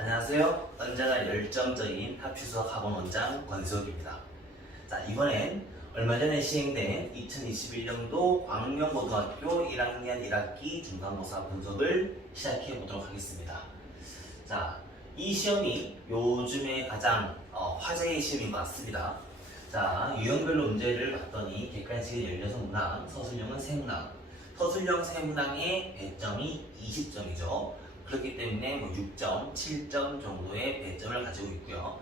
안녕하세요. 언제나 열정적인 합주수학 학원 원장 권수혁입니다. 자, 이번엔 얼마 전에 시행된 2021년도 광명고등학교 1학년 1학기 중간고사 분석을 시작해 보도록 하겠습니다. 자, 이 시험이 요즘에 가장 어, 화제의 시험인 것 같습니다. 자, 유형별로 문제를 봤더니 객관식은 16문항, 서술형은 3문항, 서술형 3문항의 배점이 20점이죠. 그렇기 때문에 뭐 6점, 7점 정도의 배점을 가지고 있고요.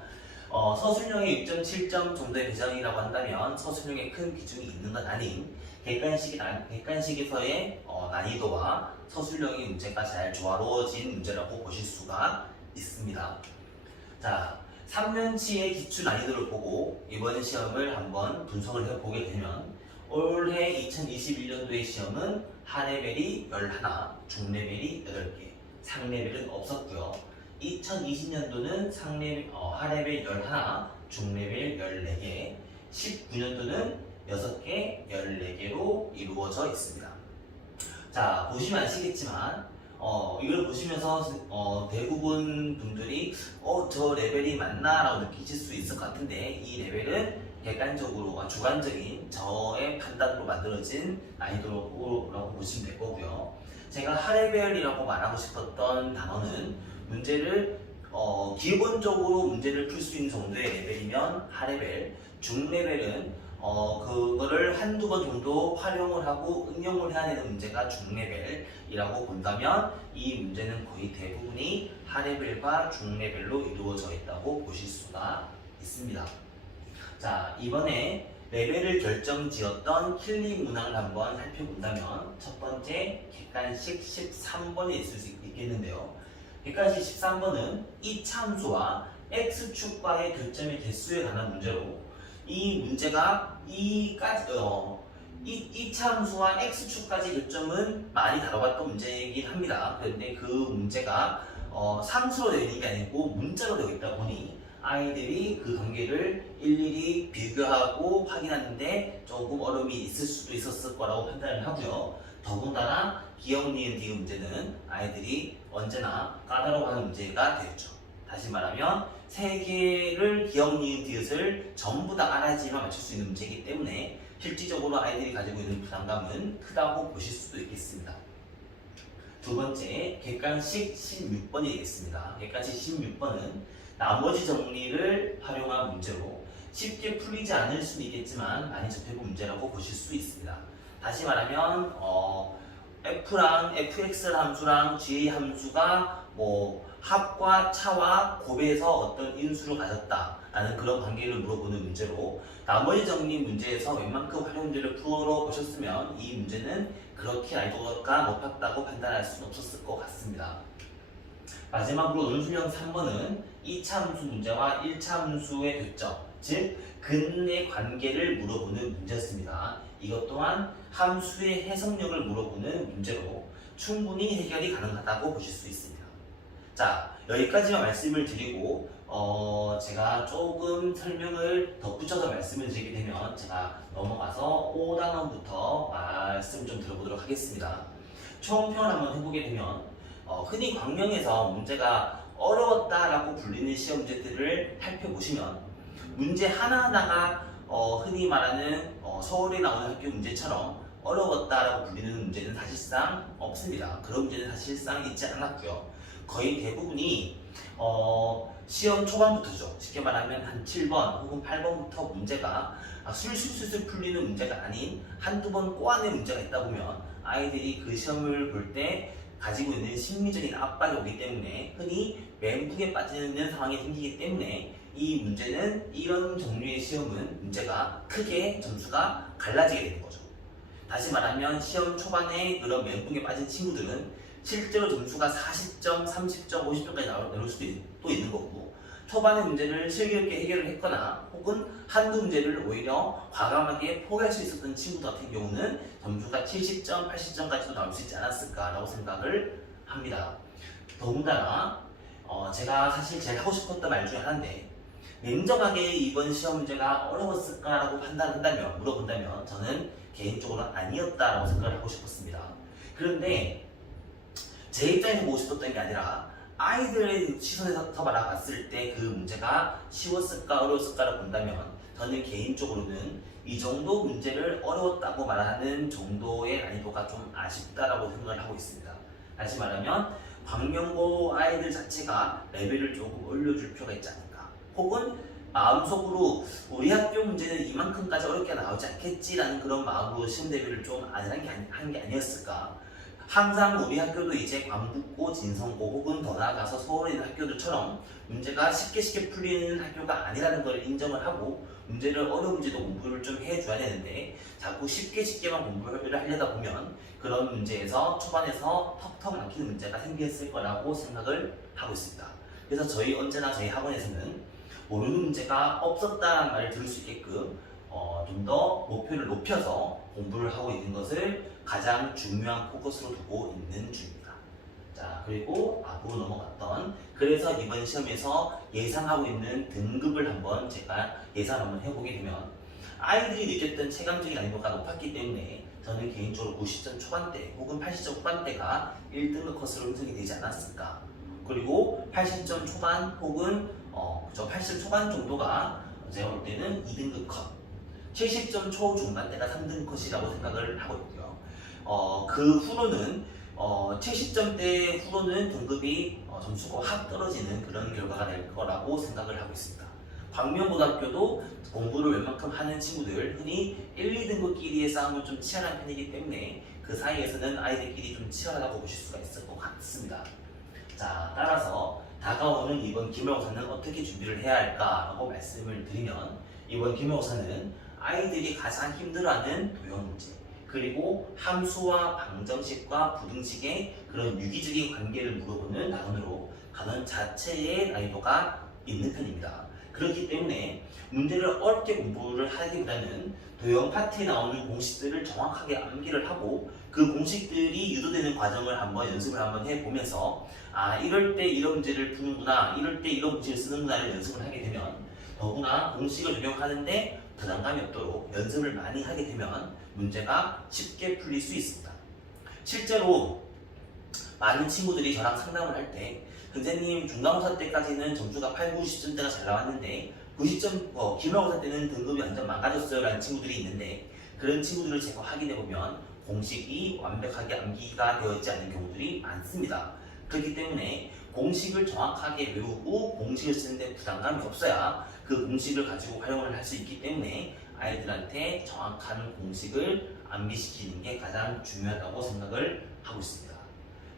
어, 서술형이 6.7점 정도의 배점이라고 한다면 서술형에 큰 비중이 있는 건 아닌 객관식이 난- 객관식에서의 어, 난이도와 서술형의 문제가 잘 조화로워진 문제라고 보실 수가 있습니다. 자, 3년치의 기출 난이도를 보고 이번 시험을 한번 분석을 해보게 되면 올해 2021년도의 시험은 하 레벨이 11, 중 레벨이 8개, 상레벨은 없었고요. 2020년도는 상레, 어, 하레벨 11, 중레벨 14개, 19년도는 6개, 14개로 이루어져 있습니다. 자, 보시면 아시겠지만 어, 이걸 보시면서 어, 대부분 분들이 어, 저 레벨이 맞나 라고 느끼실 수 있을 것 같은데 이 레벨은 객관적으로 아, 주관적인 저의 판단으로 만들어진 난이도라고 보시면 될 거고요. 제가 하레벨이라고 말하고 싶었던 단어는 문제를 어, 기본적으로 문제를 풀 수 있는 정도의 레벨이면 하레벨, 중레벨은 어, 그거를 한두 번 정도 활용을 하고 응용을 해야 되는 문제가 중레벨이라고 본다면 이 문제는 거의 대부분이 하레벨과 중레벨로 이루어져 있다고 보실 수가 있습니다. 자, 이번에 레벨을 결정지었던 킬리 문항을 한번 살펴본다면 첫 번째 객관식 13번에 있을 수 있겠는데요. 객관식 13번은 이 참수와 x축과의 교점의 개수에 관한 문제로 이 문제가 이까지 어, 이, 이 참수와 x축까지 교점은 많이 다뤄봤던 문제이긴 합니다. 그런데 그 문제가 어, 상수로 되어 있는 게 아니고 문자로 되어 있다 보니 아이들이 그 관계를 일일이 비교하고 확인하는데 조금 어려움이 있을 수도 있었을 거라고 판단을 하고요. 더군다나 기억, 니은, 디귿 문제는 아이들이 언제나 까다로워하는 문제가 되겠죠. 다시 말하면 세 개를 기억, 니은, 디귿을 전부 다 알아야지만 맞출 수 있는 문제이기 때문에 실질적으로 아이들이 가지고 있는 부담감은 크다고 보실 수도 있겠습니다. 두 번째, 객관식 16번이 되겠습니다. 객관식 16번은 나머지 정리를 활용한 문제로 쉽게 풀리지 않을 수는 있겠지만 많이 접해본 문제라고 보실 수 있습니다. 다시 말하면 어, f랑 fx 함수랑 g 함수가 뭐 합과 차와 곱해서 어떤 인수를 가졌다 라는 그런 관계를 물어보는 문제로 나머지 정리 문제에서 웬만큼 활용 문제를 풀어 보셨으면 이 문제는 그렇게 난이도가 높았다고 판단할 수는 없었을 것 같습니다. 마지막으로 논술형 3번은 2차 함수 문제와 1차 함수의 교점, 즉 근의 관계를 물어보는 문제였습니다. 이것 또한 함수의 해석력을 물어보는 문제로 충분히 해결이 가능하다고 보실 수 있습니다. 자, 여기까지만 말씀을 드리고 어, 제가 조금 설명을 덧붙여서 말씀을 드리게 되면 제가 넘어가서 5단원부터 말씀 좀 들어보도록 하겠습니다. 총평을 한번 해보게 되면 어, 흔히 광명에서 문제가 어려웠다라고 불리는 시험 문제들을 살펴보시면 문제 하나하나가 어, 흔히 말하는 어, 서울에 나오는 학교 문제처럼 어려웠다라고 불리는 문제는 사실상 없습니다. 그런 문제는 사실상 있지 않았고요. 거의 대부분이 어, 시험 초반부터죠. 쉽게 말하면 한 7번 혹은 8번부터 문제가 아, 술술술술 풀리는 문제가 아닌 한두 번 꼬아낸 문제가 있다 보면 아이들이 그 시험을 볼때 가지고 있는 심리적인 압박이 오기 때문에 흔히 멘붕에 빠지는 상황이 생기기 때문에 이 문제는 이런 종류의 시험은 문제가 크게 점수가 갈라지게 되는 거죠. 다시 말하면 시험 초반에 그런 멘붕에 빠진 친구들은 실제로 점수가 40점, 30점, 50점까지 나올 수도 있- 또 있는 거고 초반의 문제를 슬기롭게 해결을 했거나 혹은 한두 문제를 오히려 과감하게 포기할 수 있었던 친구들 같은 경우는 점수가 70점, 80점까지도 나올 수 있지 않았을까라고 생각을 합니다. 더군다나 어, 제가 사실 제일 하고 싶었던 말 중에 하나인데 냉정하게 이번 시험 문제가 어려웠을까라고 판단한다면 물어본다면 저는 개인적으로 아니었다라고 생각을 하고 싶었습니다. 그런데 제 입장에서 보고 싶었던 게 아니라 아이들의 시선에서 바라봤을 때 그 문제가 쉬웠을까 어려웠을까를 본다면 저는 개인적으로는 이 정도 문제를 어려웠다고 말하는 정도의 난이도가 좀 아쉽다라고 생각을 하고 있습니다. 다시 말하면 광명고 아이들 자체가 레벨을 조금 올려줄 필요가 있지 않을까. 혹은 마음속으로 우리 학교 문제는 이만큼까지 어렵게 나오지 않겠지라는 그런 마음으로 시험 대비를 좀 안 한게 한 게 아니었을까. 항상 우리 학교도 이제 광북고, 진성고 혹은 더 나아가서 서울에 있는 학교들처럼 문제가 쉽게 쉽게 풀리는 학교가 아니라는 걸 인정을 하고 문제를 어려운 문제도 공부를 좀 해줘야 되는데 자꾸 쉽게 쉽게만 공부를 하려다 보면 그런 문제에서 초반에서 턱턱 막히는 문제가 생겼을 거라고 생각을 하고 있습니다. 그래서 저희 언제나 저희 학원에서는 모르는 문제가 없었다는 말을 들을 수 있게끔 어, 좀 더 목표를 높여서 공부를 하고 있는 것을 가장 중요한 포커스로 두고 있는 중입니다. 자, 그리고 앞으로 넘어갔던 그래서 이번 시험에서 예상하고 있는 등급을 한번 제가 예상 한번 해보게 되면 아이들이 느꼈던 체감적인 난이도가 높았기 때문에 저는 개인적으로 90점 초반대 혹은 80점 후반대가 1등급 컷으로 형성이 되지 않았을까 그리고 80점 초반 혹은 어, 저 80점 초반 정도가 제가 볼 때는 2등급 컷 70점 초중반대가 3등급 컷이라고 생각을 하고 있고요 어, 그 후로는 어, 70점대 후로는 등급이 어, 점수가 확 떨어지는 그런 결과가 될 거라고 생각을 하고 있습니다. 광명고등학교도 공부를 웬만큼 하는 친구들 흔히 1, 2등급끼리의 싸움은 좀 치열한 편이기 때문에 그 사이에서는 아이들끼리 좀 치열하다고 보실 수가 있을 것 같습니다. 자, 따라서 다가오는 이번 기말고사는 어떻게 준비를 해야 할까라고 말씀을 드리면 이번 기말고사는 아이들이 가장 힘들어하는 도형 문제 그리고 함수와 방정식과 부등식의 그런 유기적인 관계를 물어보는 단원으로 단원 자체의 난이도가 있는 편입니다. 그렇기 때문에 문제를 어렵게 공부를 하기보다는 도형 파트에 나오는 공식들을 정확하게 암기를 하고 그 공식들이 유도되는 과정을 한번 연습을 한번 해보면서 아 이럴 때 이런 문제를 푸는구나 이럴 때 이런 문제를 쓰는구나를 연습을 하게 되면 더구나 공식을 적용하는데 부담감이 없도록 연습을 많이 하게 되면 문제가 쉽게 풀릴 수 있습니다. 실제로 많은 친구들이 저랑 상담을 할 때 선생님 중간고사 때까지는 점수가 8, 90점대가 잘 나왔는데 90점 어, 기말고사 때는 등급이 완전 망가졌어요 라는 친구들이 있는데 그런 친구들을 제가 확인해 보면 공식이 완벽하게 암기가 되어 있지 않은 경우들이 많습니다. 그렇기 때문에 공식을 정확하게 외우고 공식을 쓰는데 부담감이 없어야 그 공식을 가지고 활용을 할 수 있기 때문에 아이들한테 정확한 공식을 암기시키는 게 가장 중요하다고 생각을 하고 있습니다.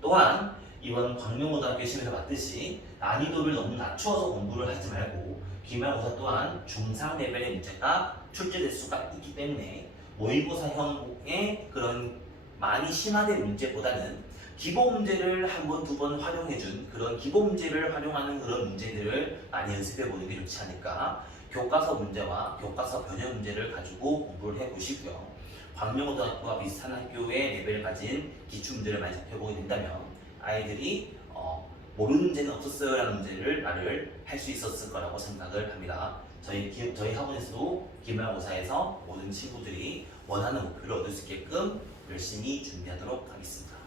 또한 이번 광명고등학교 시험에서 봤듯이 난이도를 너무 낮추어서 공부를 하지 말고 기말고사 또한 중상 레벨의 문제가 출제될 수가 있기 때문에 모의고사형의 그런 많이 심화된 문제보다는 기본 문제를 한 번, 두 번 활용해준 그런 기본 문제를 활용하는 그런 문제들을 많이 연습해 보는 게 좋지 않을까. 교과서 문제와 교과서 변형 문제를 가지고 공부를 해 보시고요. 광명고등학교와 비슷한 학교의 레벨을 가진 기출 문제를 많이 접해보게 된다면 아이들이 어, 모르는 문제는 없었어요 라는 문제를 말을 할 수 있었을 거라고 생각을 합니다. 저희 기- 저희 학원에서도 기말고사에서 모든 친구들이 원하는 목표를 얻을 수 있게끔 열심히 준비하도록 하겠습니다.